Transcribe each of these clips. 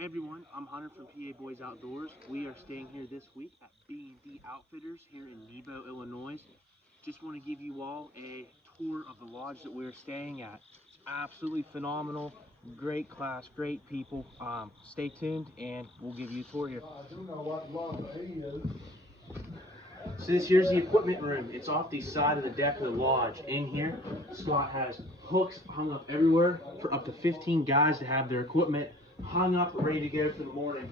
Hey everyone, I'm Hunter from PABoyz Outdoors. We are staying here this week at B&D Outfitters here in Nebo, Illinois. Just want to give you all a tour of the lodge that we're staying at. It's absolutely phenomenal, great class, great people. Stay tuned and we'll give you a tour here. I do know what lodge he is. So here's the equipment room. It's off the side of the deck of the lodge. In here, Scott has hooks hung up everywhere for up to 15 guys to have their equipment hung up, ready to go for the morning.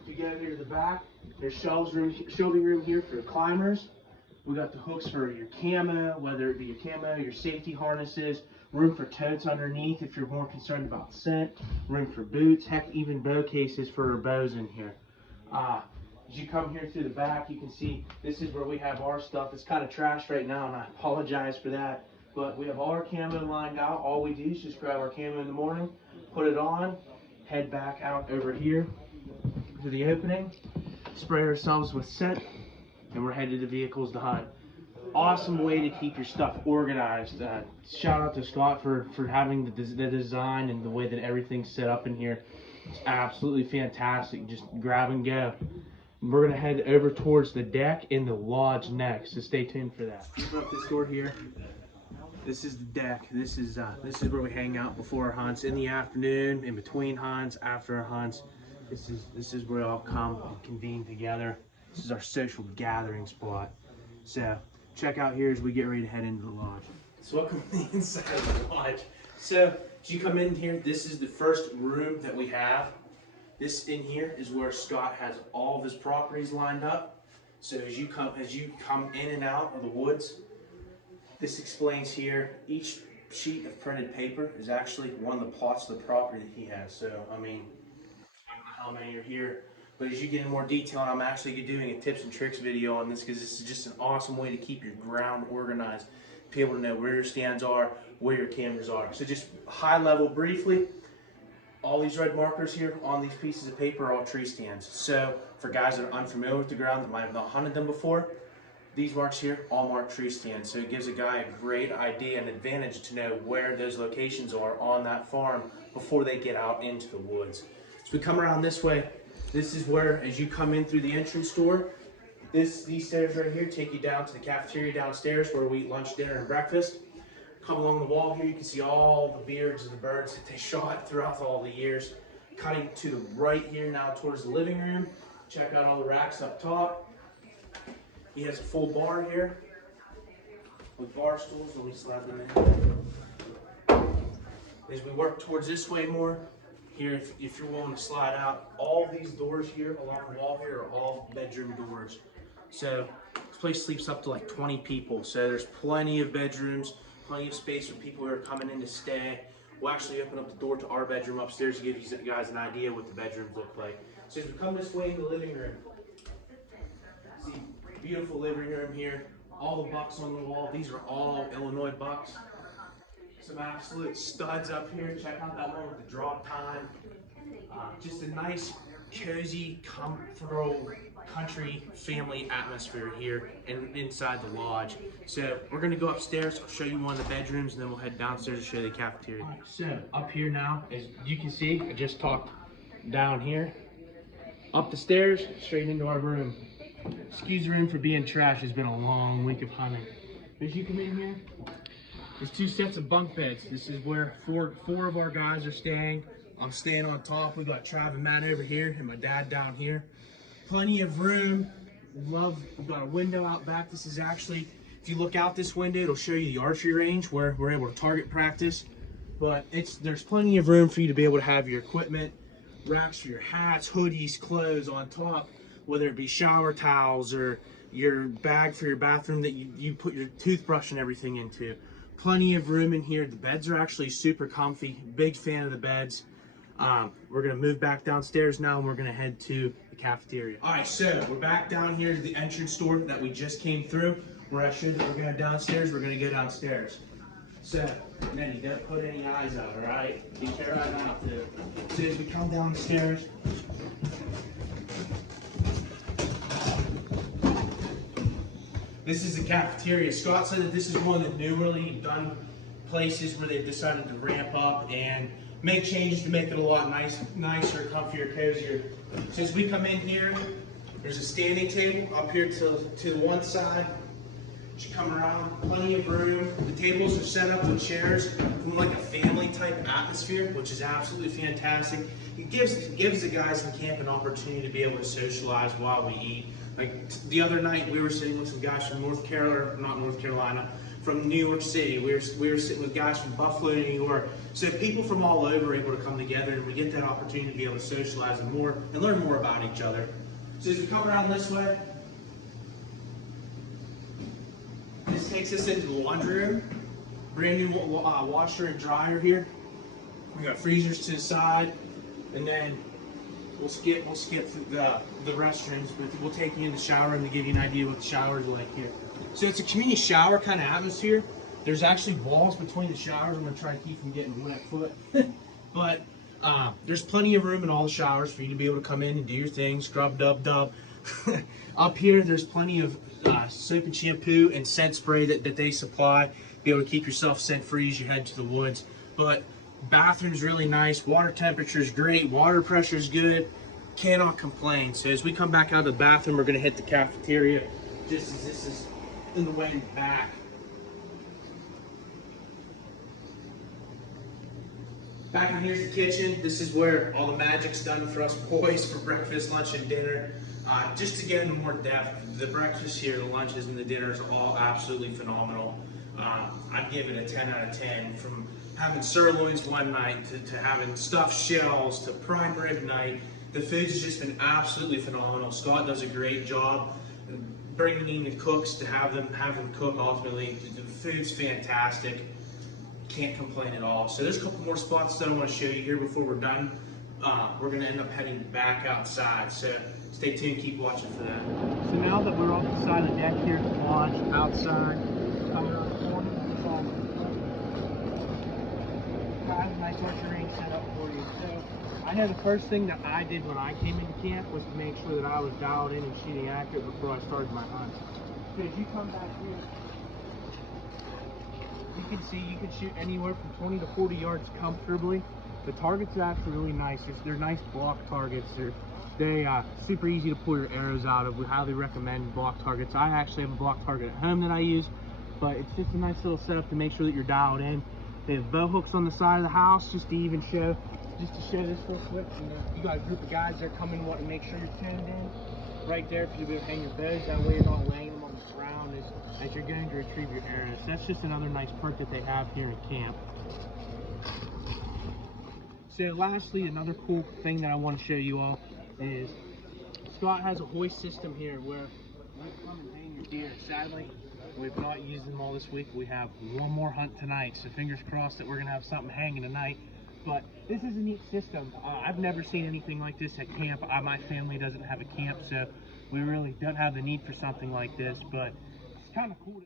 If you go here to the back, there's shelving room here for climbers. We got the hooks for your camo, whether it be your camo, your safety harnesses, room for totes underneath if you're more concerned about scent, room for boots, heck, even bow cases for our bows in here. As you come here through the back, you can see this is where we have our stuff. It's kind of trashed right now, and I apologize for that. But we have all our camo lined out. All we do is just grab our camo in the morning, put it on, head back out over here to the opening, spray ourselves with scent, and we're headed to vehicles to hunt. Awesome way to keep your stuff organized. Shout out to Scott for having the design and the way that everything's set up in here. It's absolutely fantastic. Just grab and go. We're gonna head over towards the deck in the lodge next, so stay tuned for that. Open up this door here. This is the deck. This is where we hang out before our hunts, in the afternoon, in between hunts, after our hunts. This is where we all come and convene together. This is our social gathering spot. So check out here as we get ready to head into the lodge. So welcome to the inside of the lodge. So as you come in here, this is the first room that we have. This in here is where Scott has all of his properties lined up. So as you come in and out of the woods, this explains here, each sheet of printed paper is actually one of the plots of the property that he has. So, I mean, I don't know how many are here, but as you get in more detail, I'm actually doing a tips and tricks video on this because this is just an awesome way to keep your ground organized, be able to know where your stands are, where your cameras are. So just high level briefly, all these red markers here on these pieces of paper are all tree stands. So for guys that are unfamiliar with the ground, that might have not hunted them before, these marks here all mark tree stands, so it gives a guy a great idea and advantage to know where those locations are on that farm before they get out into the woods. So we come around this way. This is where, as you come in through the entrance door, these stairs right here take you down to the cafeteria downstairs where we eat lunch, dinner, and breakfast. Come along the wall here, you can see all the beards of the birds that they shot throughout all the years. Cutting to the right here now towards the living room. Check out all the racks up top. He has a full bar here with bar stools. Let me slide them in. As we work towards this way more, here, if you're willing to slide out, all these doors here along the wall here are all bedroom doors. So this place sleeps up to like 20 people. So there's plenty of bedrooms, plenty of space for people who are coming in to stay. We'll actually open up the door to our bedroom upstairs to give you guys an idea what the bedrooms look like. So as we come this way in the living room, see, beautiful living room here. All the bucks on the wall. These are all Illinois bucks. Some absolute studs up here. Check out that one with the drop time. Just a nice, cozy, comfortable country family atmosphere here and inside the lodge. So we're gonna go upstairs. I'll show you one of the bedrooms, and then we'll head downstairs to show you the cafeteria. Right, so up here now, as you can see, I just talked down here. Up the stairs, straight into our room. Excuse the room for being trash. It's been a long week of hunting. As you come in here, there's two sets of bunk beds. This is where four of our guys are staying. I'm staying on top. We got Trav and Matt over here, and my dad down here. Plenty of room. We've got a window out back. This is actually, if you look out this window, it'll show you the archery range where we're able to target practice. But there's plenty of room for you to be able to have your equipment, racks for your hats, hoodies, clothes on top, whether it be shower towels or your bag for your bathroom that you put your toothbrush and everything into. Plenty of room in here. The beds are actually super comfy. Big fan of the beds. We're gonna move back downstairs now, and we're gonna head to the cafeteria. All right, so we're back down here to the entrance door that we just came through. Where I showed that we're going downstairs, we're gonna go downstairs. So, Nettie, don't put any eyes out, all right? Be careful not to. So as we come down the stairs, this is the cafeteria. Scott said that this is one of the newly done places where they've decided to ramp up and make changes to make it a lot nicer, comfier, cozier. So as we come in here, there's a standing table up here to the one side. As you come around, plenty of room. The tables are set up with chairs from like a family type atmosphere, which is absolutely fantastic. It gives the guys in camp an opportunity to be able to socialize while we eat. Like the other night, we were sitting with some guys from not North Carolina, from New York City. We were sitting with guys from Buffalo, New York. So people from all over are able to come together, and we get that opportunity to be able to socialize and learn more about each other. So as we come around this way, this takes us into the laundry room. Brand new washer and dryer here. We got freezers to the side, and then we'll skip the restrooms, but we'll take you in the shower room to give you an idea what the showers are like here. So it's a community shower kind of atmosphere. There's actually walls between the showers. I'm gonna try to keep from getting wet foot, but there's plenty of room in all the showers for you to be able to come in and do your thing, scrub, dub. Up here, there's plenty of soap and shampoo and scent spray that they supply. Be able to keep yourself scent free as you head to the woods. But bathroom's really nice. Water temperature is great. Water pressure is good. Cannot complain. So as we come back out of the bathroom, we're going to hit the cafeteria just as this is in the way in the back. Back in here's the kitchen. This is where all the magic's done for us boys for breakfast, lunch, and dinner. Just to get into more depth, the breakfast here, the lunches, and the dinners are all absolutely phenomenal. I'd give it a 10 out of 10. From having sirloins one night to having stuffed shells to prime rib night, the food has just been absolutely phenomenal. Scott does a great job bringing in the cooks to have them cook. Ultimately, the food's fantastic. Can't complain at all. So there's a couple more spots that I want to show you here before we're done. We're going to end up heading back outside, so stay tuned, keep watching for that. So now that we're off the side of the deck here, launch outside, coming around the corner, I have a nice archery range set up for you. So I know the first thing that I did when I came into camp was to make sure that I was dialed in and shooting accurate before I started my hunt. So as you come back here, you can see you can shoot anywhere from 20 to 40 yards comfortably. The targets are actually really nice. They're nice block targets. They're super easy to pull your arrows out of. We highly recommend block targets. I actually have a block target at home that I use, but it's just a nice little setup to make sure that you're dialed in. They have bow hooks on the side of the house just to show this real quick. You got a group of guys that are coming and want to make sure you're tuned in. Right there for you to be able to hang your bows. That way you're not laying them on the ground as you're going to retrieve your arrows. That's just another nice perk that they have here in camp. So lastly, another cool thing that I want to show you all is Scott has a hoist system here where you come and hang your deer. Sadly, we've not used them all this week. We have one more hunt tonight, so fingers crossed that we're going to have something hanging tonight. But this is a neat system. I've never seen anything like this at camp. My family doesn't have a camp, so we really don't have the need for something like this, but it's kind of cool.